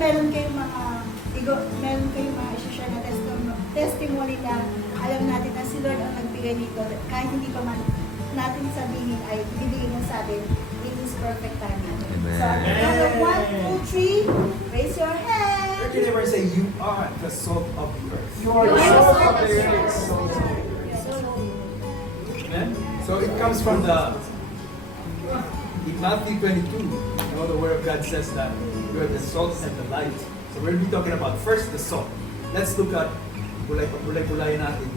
meron kayong mga isi-share na testimony na alam natin na si Lord ang nagbigay nito, kahit hindi pa man natin sabihin ay bibigay mo sa atin in His perfect time natin. So, number 1, 2, 3, raise your hand. Look at neighbor and say, you are the salt of the earth. You are the salt of the earth. Amen? So it comes from in Matthew 22, you know, the Word of God says that we are the salt and the light. So we'll be talking about first the salt. Let's look at kulay natin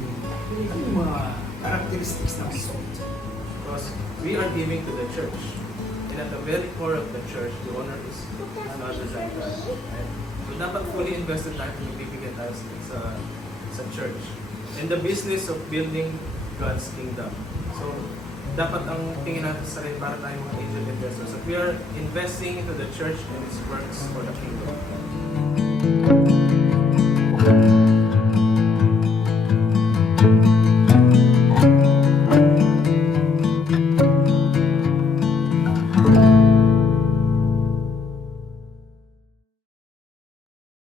yung mga characteristics ng salt. Because we are giving to the church. And at the very core of the church, the owner is none other than God. Right? So dapat fully invested tayo kung ibibigay tayo sa church. In the business of building God's kingdom. So dapat ang tingin natin sa rin para tayo mga angel investors. That we are investing into the church and its works for the kingdom.